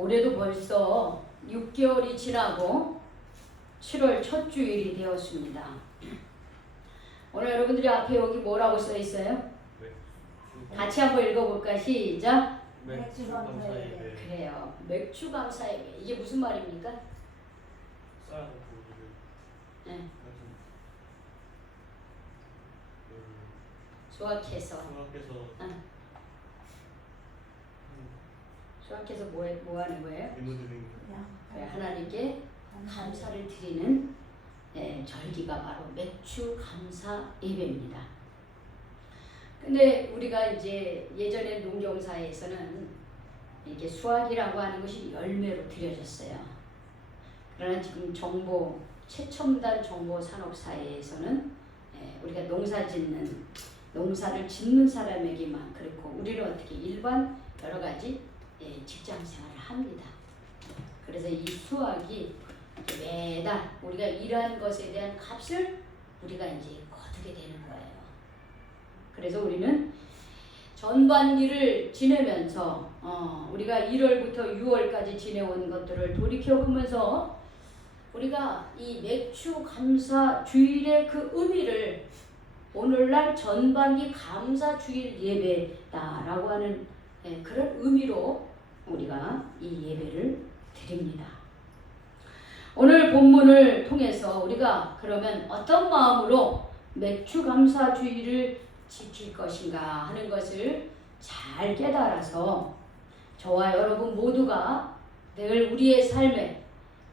올해도 벌써 6개월이 지나고 7월 첫 주일이 되었습니다. 오늘 여러분들이 앞에 여기 뭐라고 써 있어요? 같이 한번 읽어볼까? 시작! 맥주 감사 예배. 그래요. 맥주 감사 예배. 이게 무슨 말입니까? 쌀 고기를 네. 수학께서 수학해서 뭐 하는 거예요? 이모들이 하나님께 감사를 드리는 절기가 바로 맥주 감사 예배입니다. 근데 우리가 이제 예전에 농경사에서는 이렇게 수확이라고 하는 것이 열매로 드려졌어요. 그러나 지금 최첨단 정보 산업 사회에서는 우리가 농사를 짓는 사람에게만 그렇고 우리는 어떻게 일반 여러 가지 직장 생활을 합니다. 그래서 이 수확이 매달 우리가 일한 것에 대한 값을 우리가 이제 거두게 되는 거예요. 그래서 우리는 전반기를 지내면서 우리가 1월부터 6월까지 지내온 것들을 돌이켜보면서 우리가 이 맥주 감사 주일의 그 의미를 오늘날 전반기 감사 주일 예배다라고 하는 그런 의미로 우리가 이 예배를 드립니다. 오늘 본문을 통해서 우리가 그러면 어떤 마음으로 맥주 감사 주일을 지킬 것인가 하는 것을 잘 깨달아서 저와 여러분 모두가 늘 우리의 삶에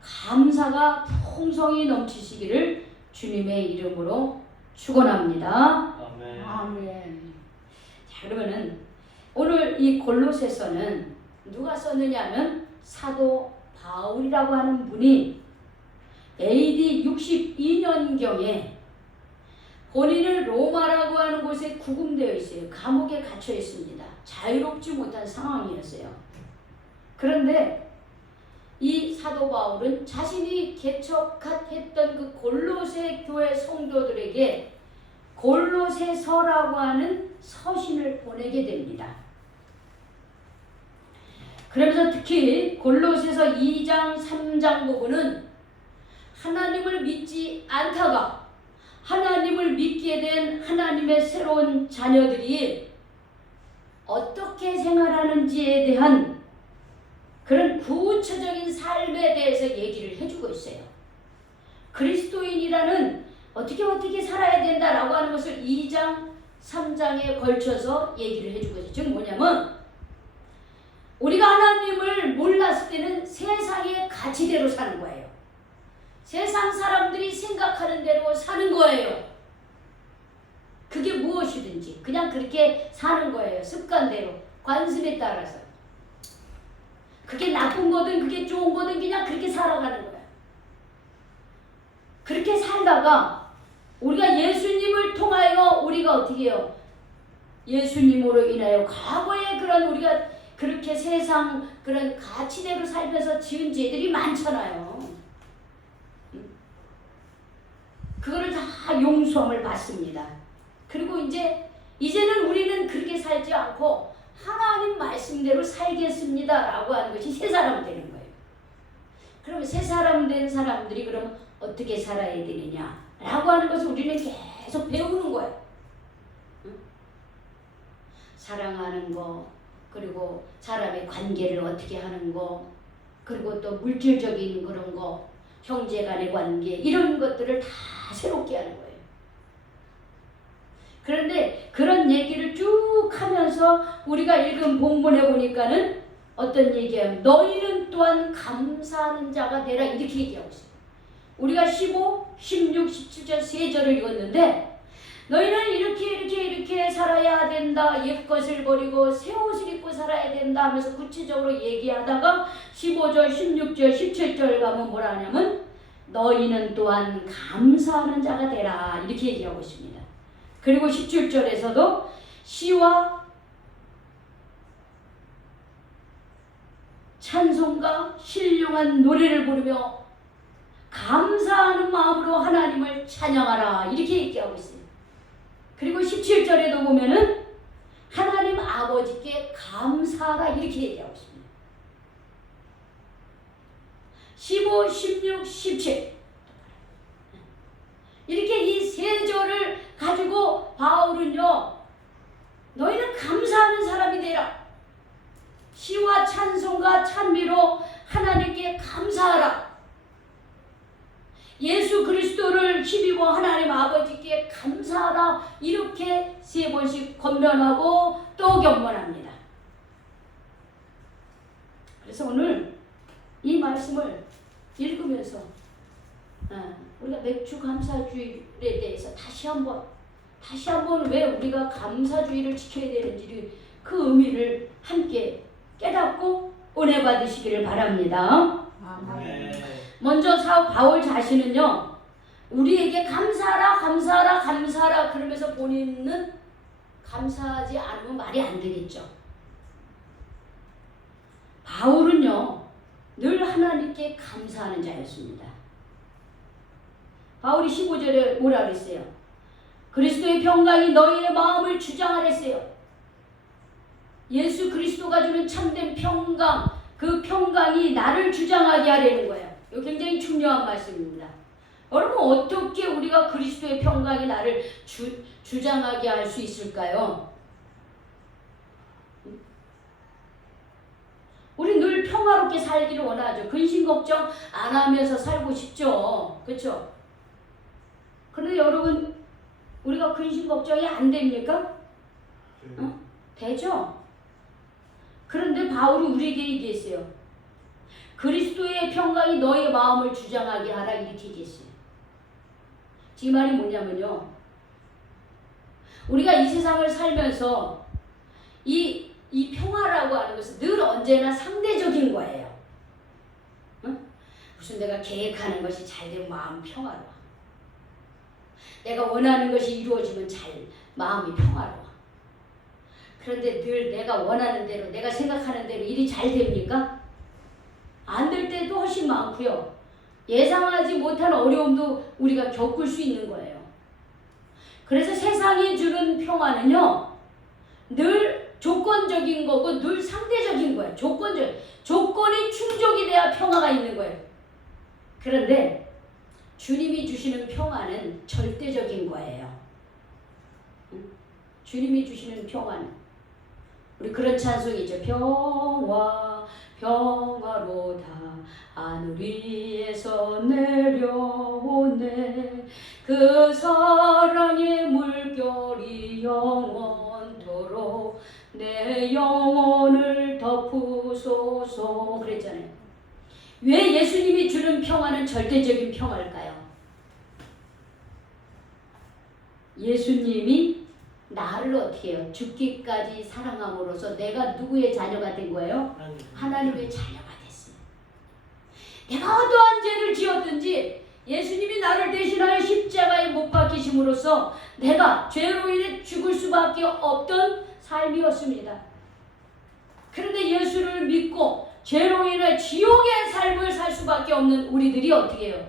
감사가 풍성히 넘치시기를 주님의 이름으로 축원합니다. 아멘. 아멘. 자, 그러면은 오늘 이 골로새서는 누가 썼느냐면 사도 바울이라고 하는 분이 AD 62년경에 본인은 로마라고 하는 곳에 구금되어 있어요. 감옥에 갇혀 있습니다. 자유롭지 못한 상황이었어요. 그런데 이 사도 바울은 자신이 개척했던 그 골로새 교회 성도들에게 골로새서라고 하는 서신을 보내게 됩니다. 그러면서 특히 골로새서 2장 3장 부분은 하나님을 믿지 않다가 하나님을 믿게 된 하나님의 새로운 자녀들이 어떻게 생활하는지에 대한 그런 구체적인 삶에 대해서 얘기를 해주고 있어요. 그리스도인이라는 어떻게 살아야 된다라고 하는 것을 2장 3장에 걸쳐서 얘기를 해주고 있어요. 즉 뭐냐면 우리가 하나님을 몰랐을 때는 세상의 가치대로 사는 거예요. 세상 사람들이 생각하는 대로 사는 거예요. 그게 무엇이든지 그냥 그렇게 사는 거예요. 습관대로, 관습에 따라서. 그게 나쁜 거든 그게 좋은 거든 그냥 그렇게 살아가는 거야. 그렇게 살다가 우리가 예수님을 통하여 우리가 어떻게 해요? 예수님으로 인하여 과거에 그런 우리가 그렇게 세상 그런 가치대로 살면서 지은 죄들이 많잖아요. 그거를 다 용서함을 받습니다. 그리고 이제는 우리는 그렇게 살지 않고 하나님 말씀대로 살겠습니다 라고 하는 것이 새 사람 되는 거예요. 그러면 새 사람 된 사람들이 그럼 어떻게 살아야 되느냐 라고 하는 것을 우리는 계속 배우는 거예요. 사랑하는 거, 그리고 사람의 관계를 어떻게 하는 거, 그리고 또 물질적인 그런 거, 형제 간의 관계, 이런 것들을 다 새롭게 하는 거예요. 그런데 그런 얘기를 쭉 하면서 우리가 읽은 본문에 보니까는 어떤 얘기예요? 너희는 또한 감사하는 자가 되라 이렇게 얘기하고 있어요. 우리가 15, 16, 17절 세 절을 읽었는데 너희는 이렇게 살아야 된다. 옛것을 버리고 새 옷을 입고 살아야 된다 하면서 구체적으로 얘기하다가 15절, 16절, 17절 가면 뭐라 하냐면 너희는 또한 감사하는 자가 되라 이렇게 얘기하고 있습니다. 그리고 17절에서도 시와 찬송과 신령한 노래를 부르며 감사하는 마음으로 하나님을 찬양하라 이렇게 얘기하고 있어요. 그리고 17절에도 보면은 하나님 아버지께 감사하라 이렇게 얘기하고 있습니다. 15, 16, 17 이렇게 이 세 절을 가지고 바울은요, 너희는 감사하는 사람이 되라. 시와 찬송과 찬미로 하나님께 감사하라. 예수 그리스도를 힘입어 하나님 아버지께 감사하라. 이렇게 세 번씩 권면하고 또 경건합니다. 그래서 오늘 이 말씀을 읽으면서 우리가 맥주 감사주일에 대해서 다시 한번 왜 우리가 감사주의를 지켜야 되는지를 그 의미를 함께 깨닫고 은혜 받으시기를 바랍니다. 네. 먼저 바울 자신은요, 우리에게 감사하라 그러면서 본인은 감사하지 않으면 말이 안 되겠죠. 바울은요, 늘 하나님께 감사하는 자였습니다. 바울이 15절에 뭐라 그랬어요? 그리스도의 평강이 너희의 마음을 주장하랬어요. 예수 그리스도가 주는 참된 평강, 그 평강이 나를 주장하게 하려는 거예요. 이거 굉장히 중요한 말씀입니다. 여러분, 어떻게 우리가 그리스도의 평강이 나를 주장하게 할 수 있을까요? 우리 늘 평화롭게 살기를 원하죠. 근심 걱정 안 하면서 살고 싶죠. 그렇죠? 그런데 여러분, 우리가 근심 걱정이 안 됩니까? 되죠? 그런데 바울이 우리에게 얘기했어요. 그리스도의 평강이 너의 마음을 주장하게 하라, 이렇게 얘기했어요. 이 말이 뭐냐면요, 우리가 이 세상을 살면서 이 평화라고 하는 것은 늘 언제나 상대적인 거예요. 무슨 내가 계획하는 것이 잘 되면 마음 평화로워. 내가 원하는 것이 이루어지면 마음이 평화로워. 그런데 늘 내가 원하는 대로, 내가 생각하는 대로 일이 잘 됩니까? 안 될 때도 훨씬 많고요. 예상하지 못한 어려움도 우리가 겪을 수 있는 거예요. 그래서 세상이 주는 평화는요, 늘 조건적인 거고 늘 상대적인 거예요. 조건이 충족이 돼야 평화가 있는 거예요. 그런데 주님이 주시는 평화는 절대적인 거예요. 주님이 주시는 평화는, 우리 그런 찬송이죠. 평화로다 하늘 위에서 내려오네. 그 사랑의 물결이 영원토록 내 영혼을 덮으소서 그랬잖아요. 왜 예수님이 주는 평화는 절대적인 평화일까요? 예수님이 나를 어떻게 해요? 죽기까지 사랑함으로써 내가 누구의 자녀가 된 거예요? 하나님의 자녀가 됐어요. 내가 어떠한 죄를 지었든지 예수님이 나를 대신하여 십자가에 못 박히심으로써 내가 죄로 인해 죽을 수밖에 없던 삶이었습니다. 그런데 예수를 믿고 죄로 인해 지옥의 삶을 살 수밖에 없는 우리들이 어떻게 해요?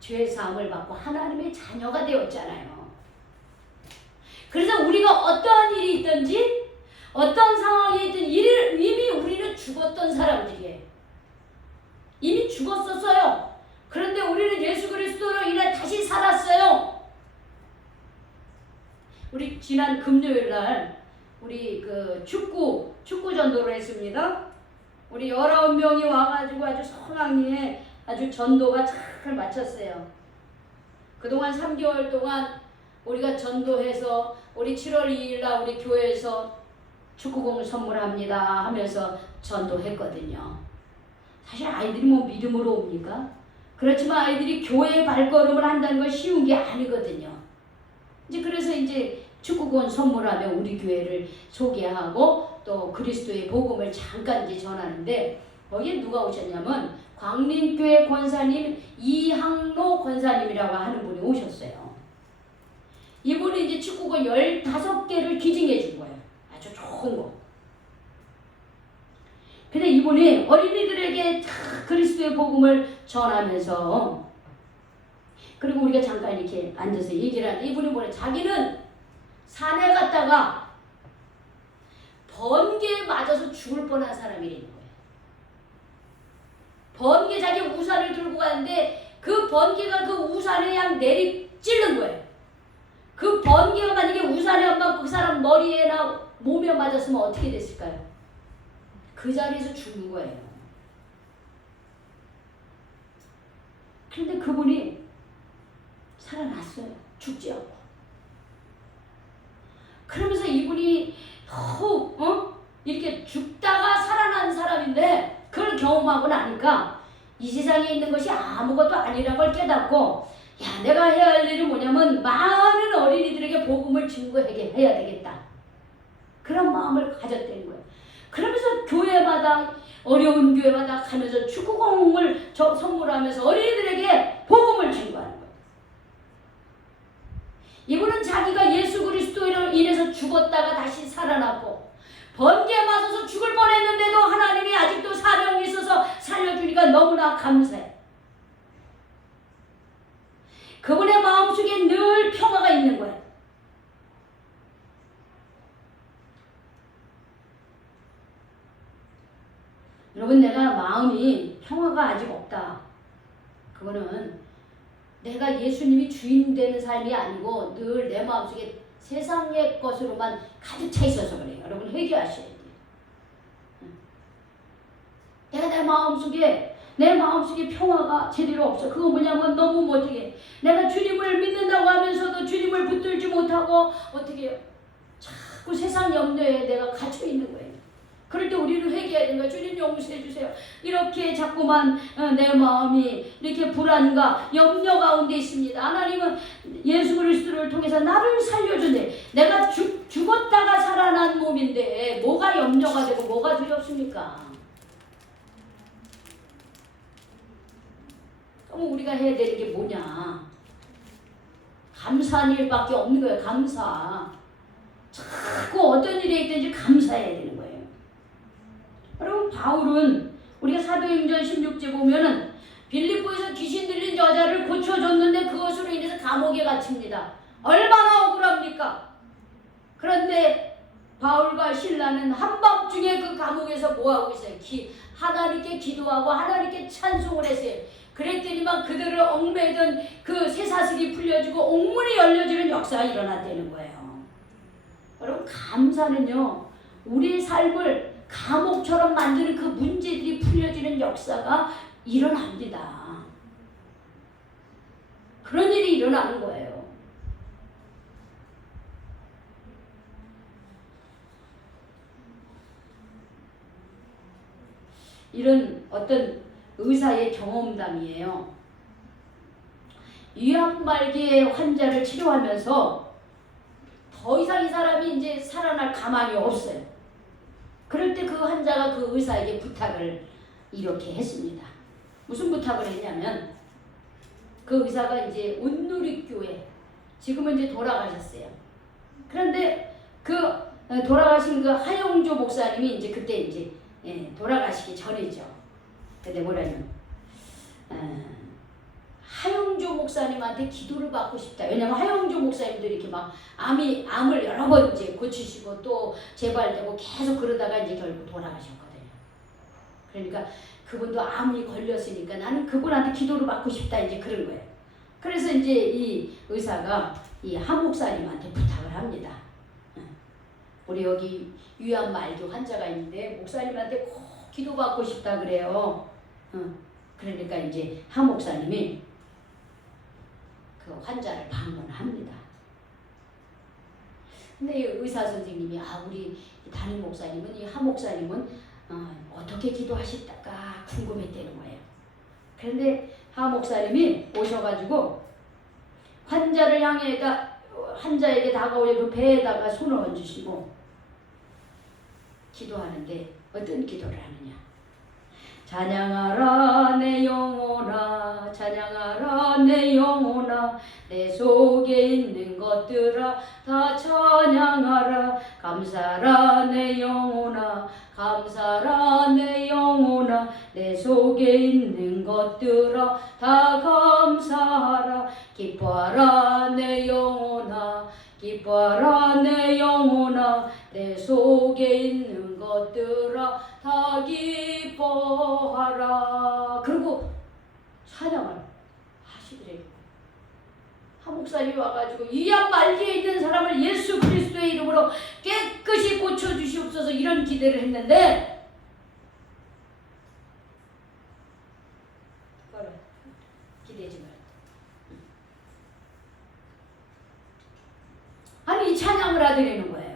죄 사함을 받고 하나님의 자녀가 되었잖아요. 그래서 우리가 어떠한 일이 있든지 어떤 상황이 있든 이미 우리는 죽었던 사람들이에요. 이미 죽었었어요. 그런데 우리는 예수 그리스도로 인해 다시 살았어요. 우리 지난 금요일 날 우리 그 축구 전도를 했습니다. 우리 19명이 와가지고 아주 성황리에 아주 전도가 잘 마쳤어요. 그동안 3개월 동안 우리가 전도해서 우리 7월 2일 날 우리 교회에서 축구공을 선물합니다 하면서 전도했거든요. 사실 아이들이 뭐 믿음으로 옵니까? 그렇지만 아이들이 교회에 발걸음을 한다는 건 쉬운 게 아니거든요. 그래서 축구공 선물하며 우리 교회를 소개하고 또 그리스도의 복음을 잠깐 전하는데, 거기에 누가 오셨냐면 광림교회 권사님 이항로 권사님이라고 하는 분이 오셨어요. 이분이 축구공 15개를 기증해 준 거예요. 아주 좋은 거. 근데 이분이 어린이들에게 그리스도의 복음을 전하면서, 그리고 우리가 잠깐 이렇게 앉아서 얘기를 하는데, 이분이 뭐래? 자기는 산에 갔다가 번개에 맞아서 죽을 뻔한 사람이라는 거예요. 번개 자기 우산을 들고 가는데 그 번개가 그 우산에 그냥 내리 찌른 거예요. 그 번개가 만약에 우산에 안 맞고 그 사람 머리에나 몸에 맞았으면 어떻게 됐을까요? 그 자리에서 죽는 거예요. 그런데 그분이 살아났어요. 죽지 않고. 그러면서 이분이 이렇게 죽다가 살아난 사람인데 그걸 경험하고 나니까 이 세상에 있는 것이 아무것도 아니라는 걸 깨닫고 야, 내가 해야 할 일이 뭐냐면 많은 어린이들에게 복음을 증거하게 해야 되겠다. 그런 마음을 가졌다는 거예요. 그러면서 교회마다 어려운 교회마다 가면서 축구공을 선물하면서 어린이들에게 복음을 증거하는 거예요. 이분은 자기가 예수 그리스도로 인해서 죽었다가 다시 살아났고 번개에 맞아서 죽을 뻔했는데도 하나님이 아직도 사명이 있어서 살려주니까 너무나 감사해. 그분의 마음속에 늘 평화가 있는 거예요. 여러분, 내가 마음이 평화가 아직 없다. 그거는 내가 예수님이 주인 되는 삶이 아니고 늘 내 마음속에 세상의 것으로만 가득 차 있어서 그래요. 여러분, 회개하셔야 돼요. 내가 내 마음속에 평화가 제대로 없어. 그거 뭐냐면 너무 못하게 내가 주님을 믿는다고 하면서도 주님을 붙들지 못하고 어떻게 해요? 자꾸 세상 염려에 내가 갇혀 있는 거예요. 그럴 때 우리는 회개해야 되는 거예요. 주님 용서해 주세요. 이렇게 자꾸만 내 마음이 이렇게 불안과 염려 가운데 있습니다. 하나님은 예수 그리스도를 통해서 나를 살려주네. 내가 죽었다가 살아난 몸인데 뭐가 염려가 되고 뭐가 두렵습니까? 그럼 우리가 해야 되는 게 뭐냐? 감사한 일밖에 없는 거예요. 감사. 자꾸 어떤 일이 있든지 감사해야 되는 거예요. 여러분, 바울은 우리가 사도행전 16제 보면은 빌립보에서 귀신 들린 여자를 고쳐줬는데 그것으로 인해서 감옥에 갇힙니다. 얼마나 억울합니까? 그런데 바울과 신라는 한밤중에 그 감옥에서 뭐하고 있어요? 하나님께 기도하고 하나님께 찬송을 했어요. 그랬더니만 그들을 얽매던 그 쇠사슬이 풀려지고 옥문이 열려지는 역사가 일어났다는 거예요. 여러분, 감사는요, 우리의 삶을 감옥처럼 만드는 그 문제들이 풀려지는 역사가 일어납니다. 그런 일이 일어나는 거예요. 이런 어떤 의사의 경험담이에요. 위암말기의 환자를 치료하면서 더 이상 이 사람이 이제 살아날 가망이 없어요. 그럴 때 그 환자가 그 의사에게 부탁을 이렇게 했습니다. 무슨 부탁을 했냐면 그 의사가 이제 온누리교회, 지금은 이제 돌아가셨어요. 그런데 그 돌아가신 그 하영조 목사님이 이제 그때 이제 돌아가시기 전이죠. 근데 뭐라냐면 하영조 목사님한테 기도를 받고 싶다. 왜냐면 하영조 목사님들이 이렇게 막 암을 여러 번 이제 고치시고 또 재발되고 계속 그러다가 이제 결국 돌아가셨거든요. 그러니까 그분도 암이 걸렸으니까 나는 그분한테 기도를 받고 싶다 이제 그런 거예요. 그래서 이제 이 의사가 이 한 목사님한테 부탁을 합니다. 우리 여기 위암말기 환자가 있는데 목사님한테 꼭 기도받고 싶다 그래요. 그러니까 이제 한 목사님이 그 환자를 방문합니다. 근데 이 의사 선생님이 우리 담임 목사님은 이 한 목사님은 어떻게 기도하실까 궁금했다는 거예요. 그런데 한 목사님이 오셔가지고 환자에게 다가오려 그 배에다가 손을 얹으시고 기도하는데 어떤 기도를 하느냐? 찬양하라 내 영혼아, 찬양하라 내 영혼아, 내 속에 있는 것들아 다 찬양하라. 감사라 내 영혼아, 감사라 내 영혼아, 내 속에 있는 것들아 다 감사하라. 기뻐하라 내 영혼아, 기뻐하라 내 영혼아, 내 속에 있는 것 것들아 다 기뻐하라. 그리고 찬양을 하시더래요. 한 목사님이 와가지고 이암 말기에 있는 사람을 예수 그리스도의 이름으로 깨끗이 고쳐주시옵소서 이런 기대를 했는데 기대지 말고 아니 이 찬양을 하드리는 거예요.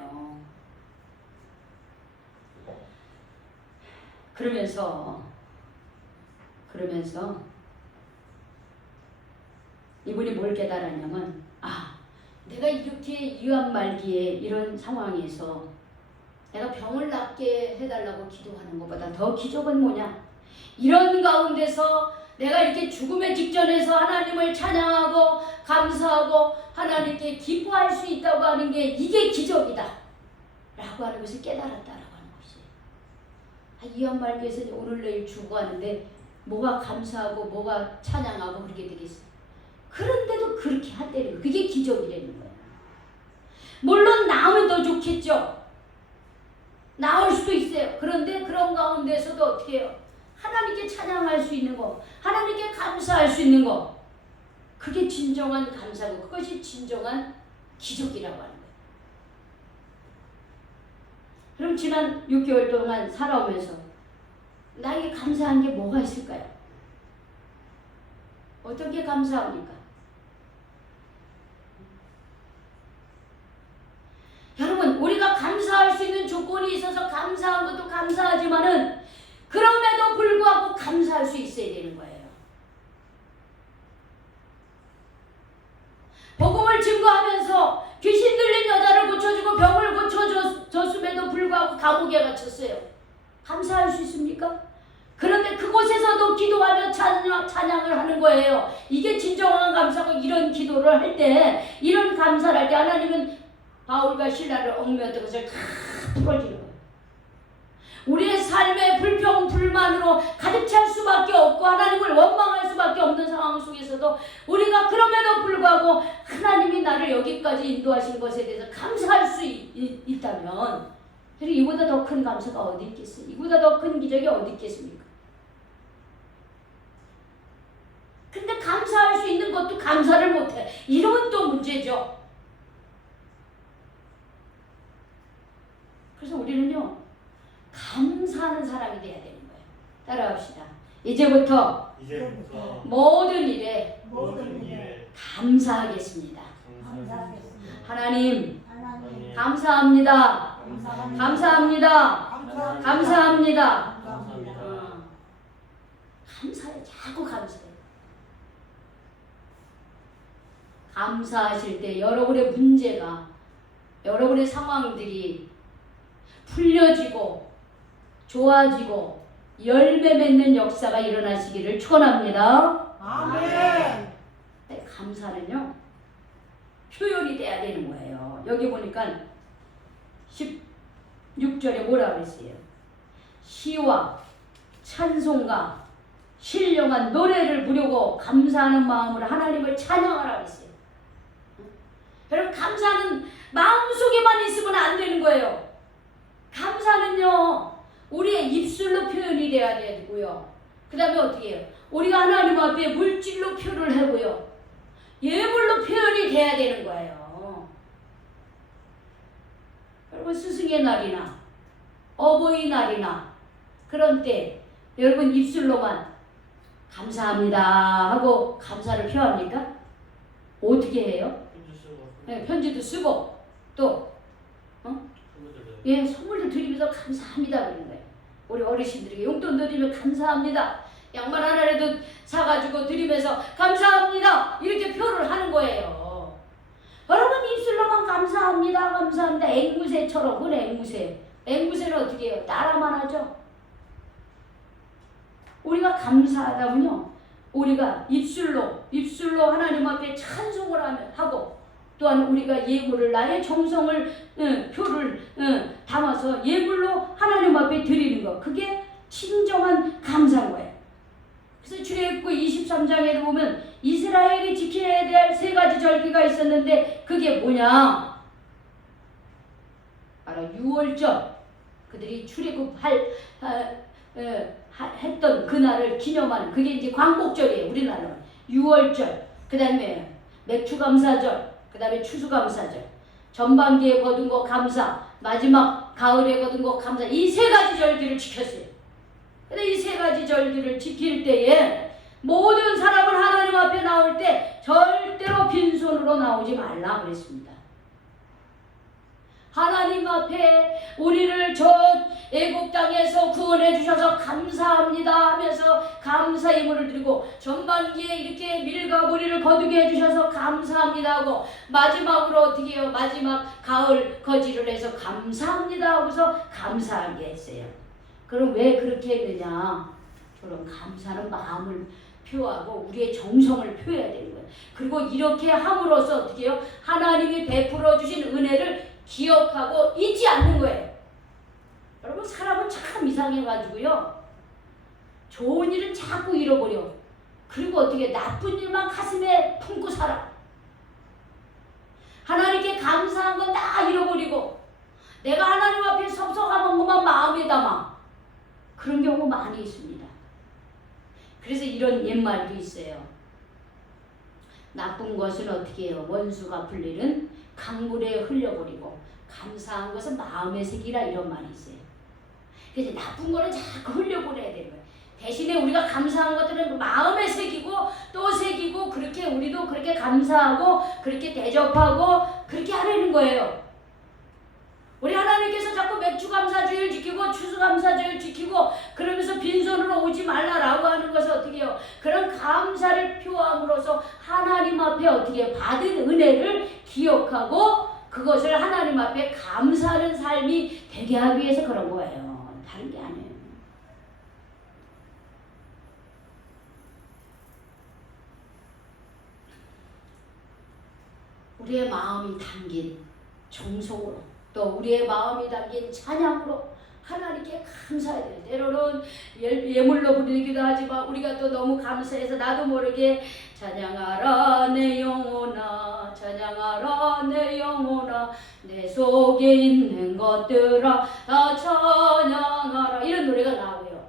그러면서 이분이 뭘 깨달았냐면 내가 이렇게 이암 말기에 이런 상황에서 내가 병을 낫게 해달라고 기도하는 것보다 더 기적은 뭐냐, 이런 가운데서 내가 이렇게 죽음의 직전에서 하나님을 찬양하고 감사하고 하나님께 기뻐할 수 있다고 하는 게 이게 기적이다 라고 하는 것을 깨달았다라고 하는 것이. 이암 말기에서 오늘 내일 죽어가는데 뭐가 감사하고 뭐가 찬양하고 그렇게 되겠어요. 그런데도 그렇게 한다는 거예요. 그게 기적이라는 거예요. 물론 나으면 더 좋겠죠. 나을 수도 있어요. 그런데 그런 가운데서도 어떻게 해요? 하나님께 찬양할 수 있는 거, 하나님께 감사할 수 있는 거, 그게 진정한 감사고 그것이 진정한 기적이라고 하는 거예요. 그럼 지난 6개월 동안 살아오면서 나에게 감사한 게 뭐가 있을까요? 어떻게 감사합니까? 여러분, 우리가 감사할 수 있는 조건이 있어서 감사한 것도 감사하지만은 그럼에도 불구하고 감사할 수 있어야 되는 거예요. 복음을 증거하면서 귀신 들린 여자를 고쳐주고 병을 고쳐줬음에도 불구하고 감옥에 갇혔어요. 감사할 수 있습니까? 그런데 그곳에서도 기도하며 찬양을 하는 거예요. 이게 진정한 감사고, 이런 기도를 할 때, 이런 감사를 할 때 하나님은 바울과 신라를 얽매였던 것을 다 풀어주는 거예요. 우리의 삶의 불평, 불만으로 가득 찰 수밖에 없고 하나님을 원망할 수밖에 없는 상황 속에서도 우리가 그럼에도 불구하고 하나님이 나를 여기까지 인도하신 것에 대해서 감사할 수 있다면, 그리고 이보다 더 큰 감사가 어디 있겠어요? 이보다 더 큰 기적이 어디 있겠습니까? 근데 감사할 수 있는 것도 감사를 못해. 이러면 또 문제죠. 그래서 우리는요, 감사하는 사람이 돼야 되는 거예요. 따라합시다. 이제부터 모든 일에 감사하겠습니다. 하나님, 감사합니다. 감사합니다. 감사합니다. 감사해. 자꾸 감사해. 감사하실 때 여러분의 문제가, 여러분의 상황들이 풀려지고 좋아지고 열매 맺는 역사가 일어나시기를 축원합니다. 아멘. 감사는요, 표현이 돼야 되는 거예요. 여기 보니까 16절에 뭐라 그랬어요? 시와 찬송가 신령한 노래를 부르고 감사하는 마음으로 하나님을 찬양하라 그랬어요. 여러분, 감사는 마음속에만 있으면 안 되는 거예요. 감사는요, 우리의 입술로 표현이 돼야 되고요. 그 다음에 어떻게 해요? 우리가 하나님 앞에 물질로 표현을 하고요. 예물로 표현이 돼야 되는 거예요. 여러분, 스승의 날이나 어버이날이나 그런 때 여러분 입술로만 감사합니다 하고 감사를 표합니까? 어떻게 해요? 네, 편지도 쓰고 또 선물도 드리면서 감사합니다 그러는 거예요. 우리 어르신들에게 용돈 드리면 감사합니다. 양말 하나라도 사가지고 드리면서 감사합니다 이렇게 표를 하는 거예요. 여러분, 입술로만 감사합니다 감사합니다 앵무새처럼. 그래, 앵무새는 어떻게 해요? 따라만 하죠. 우리가 감사하다면요, 우리가 입술로 하나님 앞에 찬송을 하고 또한 우리가 예물을, 나의 정성을 표를 담아서 예물로 하나님 앞에 드리는 거, 그게 진정한 감사인 거예요. 그래서 출애굽기 23장에 보면 이스라엘이 지켜야 될 3가지 절기가 있었는데 그게 뭐냐? 바로 유월절, 그 그들이 했던 그날을 기념하는 그게 이제 광복절이에요. 우리나라는 6월절, 그 다음에 맥추감사절, 그 다음에 추수감사절, 전반기에 거둔 거 감사, 마지막 가을에 거둔 거 감사, 이 세 가지 절기를 지켰어요. 근데 이 세 가지 절기를 지킬 때에 모든 사람은 하나님 앞에 나올 때 절대로 빈손으로 나오지 말라 그랬습니다. 하나님 앞에 우리를 저 애국 땅에서 구원해 주셔서 감사합니다 하면서 감사 예물을 드리고, 전반기에 이렇게 밀과 보리를 거두게 해주셔서 감사합니다 하고, 마지막으로 어떻게 해요? 마지막 가을 거지를 해서 감사합니다 하고서 감사하게 했어요. 그럼 왜 그렇게 했느냐? 저런 감사는 마음을 표하고 우리의 정성을 표해야 되는 거예요. 그리고 이렇게 함으로써 어떻게 해요? 하나님이 베풀어 주신 은혜를 기억하고 잊지 않는 거예요. 여러분, 사람은 참 이상해가지고요, 좋은 일은 자꾸 잃어버려. 그리고 어떻게 나쁜 일만 가슴에 품고 살아. 하나님께 감사한 건 다 잃어버리고 내가 하나님 앞에 섭섭한 것만 마음에 담아. 그런 경우 많이 있습니다. 그래서 이런 옛말도 있어요. 나쁜 것은 어떻게 해요? 원수 갚을 일은 강물에 흘려버리고 감사한 것은 마음에 새기라, 이런 말이 있어요. 그래서 나쁜 거는 자꾸 흘려보내야 되는 거예요. 대신에 우리가 감사한 것들은 마음에 새기고 또 새기고, 그렇게 우리도 그렇게 감사하고 그렇게 대접하고 그렇게 하려는 거예요. 우리 하나님께서 자꾸 맥주감사주일 지키고 추수감사주일 지키고 그러면서 빈손으로 오지 말라라고 하는 것은 어떻게 해요? 그런 감사를 표함으로써 하나님 앞에 어떻게 해요? 받은 은혜를 기억하고 그것을 하나님 앞에 감사하는 삶이 되게 하기 위해서 그런 거예요. 다른 게 아니에요. 우리의 마음이 담긴 정성으로, 또 우리의 마음이 담긴 찬양으로 하나님께 감사해야 돼요. 때로는 예물로 부르기도 하지만 우리가 또 너무 감사해서 나도 모르게 찬양하라 내 영혼아, 찬양하라 내 영혼아, 내 속에 있는 것들아 다 찬양하라, 이런 노래가 나오고요.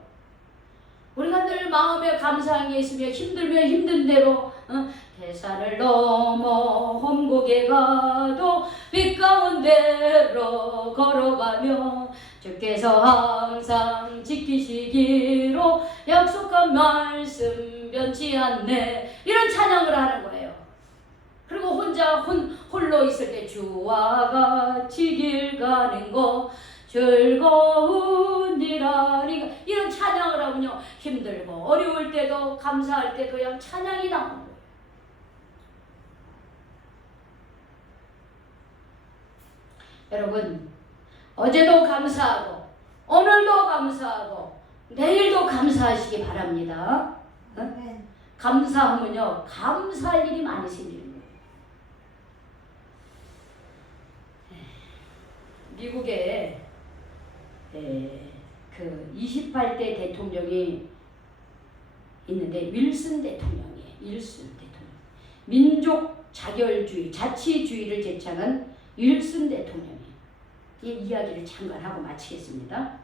우리가 늘 마음에 감사한 게 있으며 힘들면 힘든 대로 대산을 넘어 험곡에 가도 빛 가운데로 걸어가며 주께서 항상 지키시기로 약속한 말씀 변치 않네, 이런 찬양을 하는 거예요. 그리고 혼자 홀로 있을 때 주와 같이 길 가는 거 즐거운 일 아니가, 이런 찬양을 하면요, 힘들고 어려울 때도 감사할 때도 그냥 찬양이 나오는 거예요. 여러분, 어제도 감사하고 오늘도 감사하고 내일도 감사하시기 바랍니다. 감사하면요, 감사할 일이 많이 생기는 거예요. 미국에 그 28대 대통령이 있는데 윌슨 대통령이에요. 윌슨 대통령. 민족 자결주의, 자치주의를 제창한 윌슨 대통령이에요. 이 이야기를 잠깐 하고 마치겠습니다.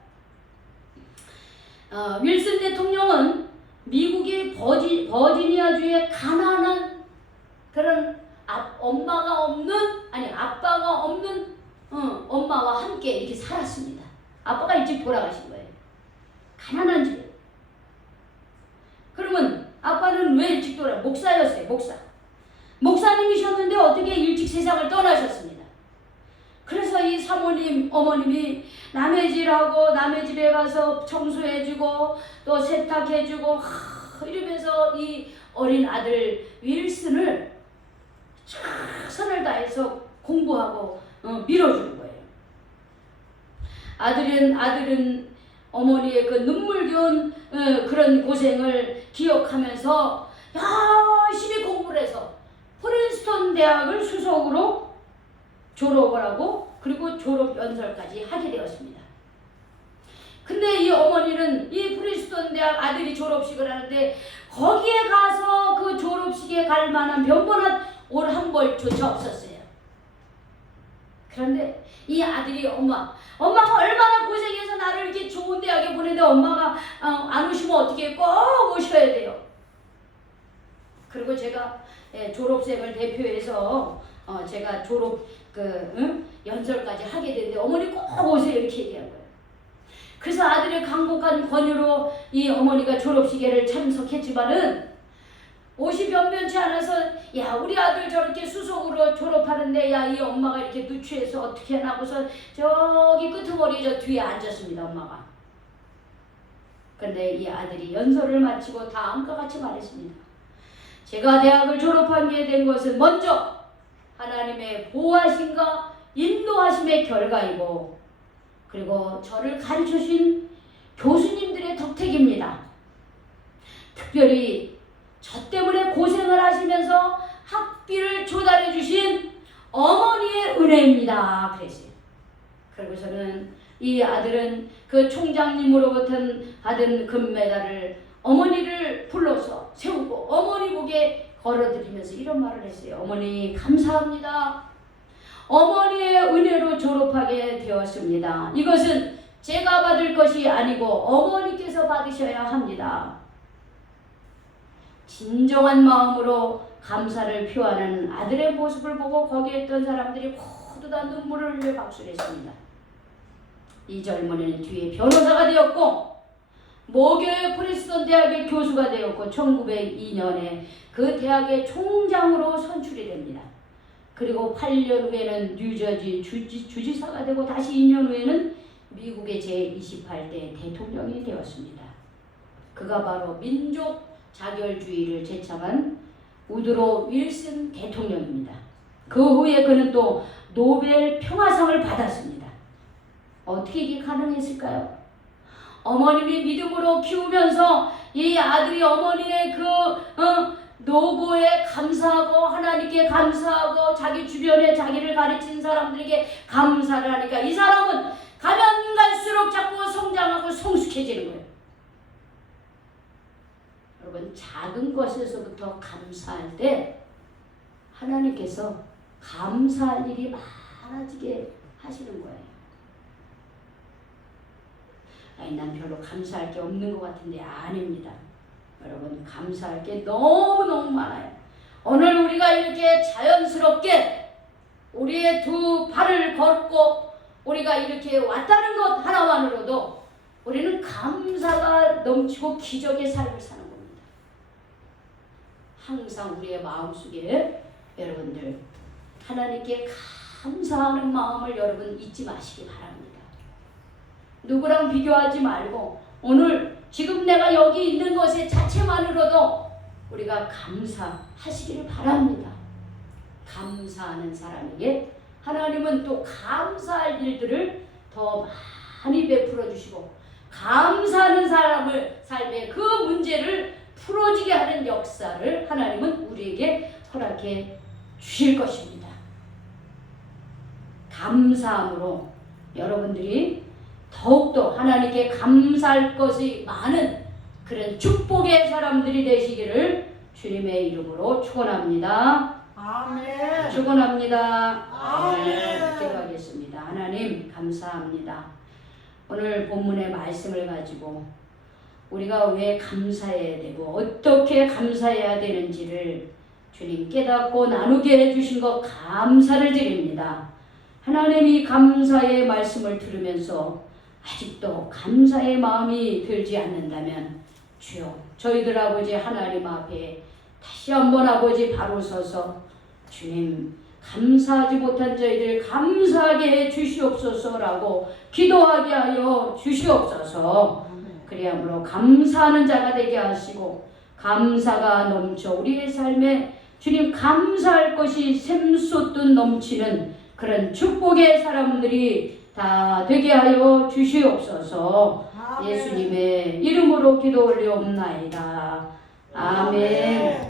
윌슨 대통령은 미국의 버지니아주의 가난한 그런 아빠가 없는 엄마와 함께 이렇게 살았습니다. 아빠가 일찍 돌아가신 거예요. 가난한 집에. 그러면 아빠는 왜 일찍 목사였어요. 목사님이셨는데 어떻게 일찍 세상을 떠나셨습니다. 그래서 이 사모님, 어머님이 남의 집하고 남의 집에 가서 청소해주고 또 세탁해주고 이러면서 이 어린 아들 윌슨을 최선을 다해서 공부하고 밀어주는 거예요. 아들은 어머니의 그 눈물겨운 그런 고생을 기억하면서 열심히 공부를 해서 프린스턴 대학을 수석으로 졸업을 하고 그리고 졸업 연설까지 하게 되었습니다. 근데 이 어머니는 이 프린스턴 대학 아들이 졸업식을 하는데 거기에 가서 그 졸업식에 갈 만한 변변한 올 한 벌조차 없었어요. 그런데 이 아들이 엄마가 얼마나 고생해서 나를 이렇게 좋은 대학에 보내는데 엄마가 안 오시면 어떻게 꼭 오셔야 돼요. 그리고 제가 졸업생을 대표해서 제가 졸업 연설까지 하게 됐는데 어머니 꼭 오세요 이렇게 얘기한 거예요. 그래서 아들의 강곡한 권유로 이 어머니가 졸업식에를 참석했지만은 옷이 변변치 않아서 야 우리 아들 저렇게 수석으로 졸업하는데 야 이 엄마가 이렇게 누추해서 어떻게 하나 하고서 저기 끄트머리 저 뒤에 앉았습니다. 엄마가. 근데 이 아들이 연설을 마치고 다음과 같이 말했습니다. 제가 대학을 졸업하게 된 것은 먼저 하나님의 보호하심과 인도하심의 결과이고 그리고 저를 가르쳐주신 교수님들의 덕택입니다. 특별히 저 때문에 고생을 하시면서 학비를 조달해 주신 어머니의 은혜입니다. 그랬어요. 그리고 저는 이 아들은 그 총장님으로부터 받은 금메달을 어머니를 불러서 세우고 어머니 목에 걸어드리면서 이런 말을 했어요. 어머니 감사합니다. 어머니의 은혜로 졸업하게 되었습니다. 이것은 제가 받을 것이 아니고 어머니께서 받으셔야 합니다. 진정한 마음으로 감사를 표하는 아들의 모습을 보고 거기에 있던 사람들이 모두 다 눈물을 흘려 박수를 했습니다. 이 젊은이는 뒤에 변호사가 되었고 모교의 프린스턴 대학의 교수가 되었고 1902년에 그 대학의 총장으로 선출이 됩니다. 그리고 8년 후에는 뉴저지 주지사가 되고 다시 2년 후에는 미국의 제28대 대통령이 되었습니다. 그가 바로 민족 자결주의를 제창한 우드로 윌슨 대통령입니다. 그 후에 그는 또 노벨 평화상을 받았습니다. 어떻게 이게 가능했을까요? 어머님이 믿음으로 키우면서 이 아들이 어머니의 노고에 감사하고 하나님께 감사하고 자기 주변에 자기를 가르친 사람들에게 감사를 하니까 이 사람은 가면 갈수록 자꾸 성장하고 성숙해지는 거예요. 여러분 작은 것에서부터 감사할 때 하나님께서 감사할 일이 많아지게 하시는 거예요. 아니 난 별로 감사할 게 없는 것 같은데 아닙니다. 여러분 감사할 게 너무너무 많아요. 오늘 우리가 이렇게 자연스럽게 우리의 두 발을 걷고 우리가 이렇게 왔다는 것 하나만으로도 우리는 감사가 넘치고 기적의 삶을 사는 겁니다. 항상 우리의 마음속에 여러분들 하나님께 감사하는 마음을 여러분 잊지 마시기 바랍니다. 누구랑 비교하지 말고 오늘 지금 내가 여기 있는 것의 자체만으로도 우리가 감사하시기를 바랍니다. 감사하는 사람에게 하나님은 또 감사할 일들을 더 많이 베풀어 주시고 감사하는 사람을 삶의 그 문제를 풀어지게 하는 역사를 하나님은 우리에게 허락해 주실 것입니다. 감사함으로 여러분들이 더욱더 하나님께 감사할 것이 많은 그런 축복의 사람들이 되시기를 주님의 이름으로 축원합니다. 아멘. 축원합니다. 아멘. 기도하겠습니다. 하나님 감사합니다. 오늘 본문의 말씀을 가지고 우리가 왜 감사해야 되고 어떻게 감사해야 되는지를 주님 깨닫고 나누게 해주신 것 감사를 드립니다. 하나님이 감사의 말씀을 들으면서 아직도 감사의 마음이 들지 않는다면 주여 저희들 아버지 하나님 앞에 다시 한번 아버지 바로 서서 주님 감사하지 못한 저희들 감사하게 해 주시옵소서라고 기도하게 하여 주시옵소서. 그리함으로 감사하는 자가 되게 하시고 감사가 넘쳐 우리의 삶에 주님 감사할 것이 샘솟듯 넘치는 그런 축복의 사람들이 다 되게 하여 주시옵소서. 예수님의 이름으로 기도 올리옵나이다. 아멘.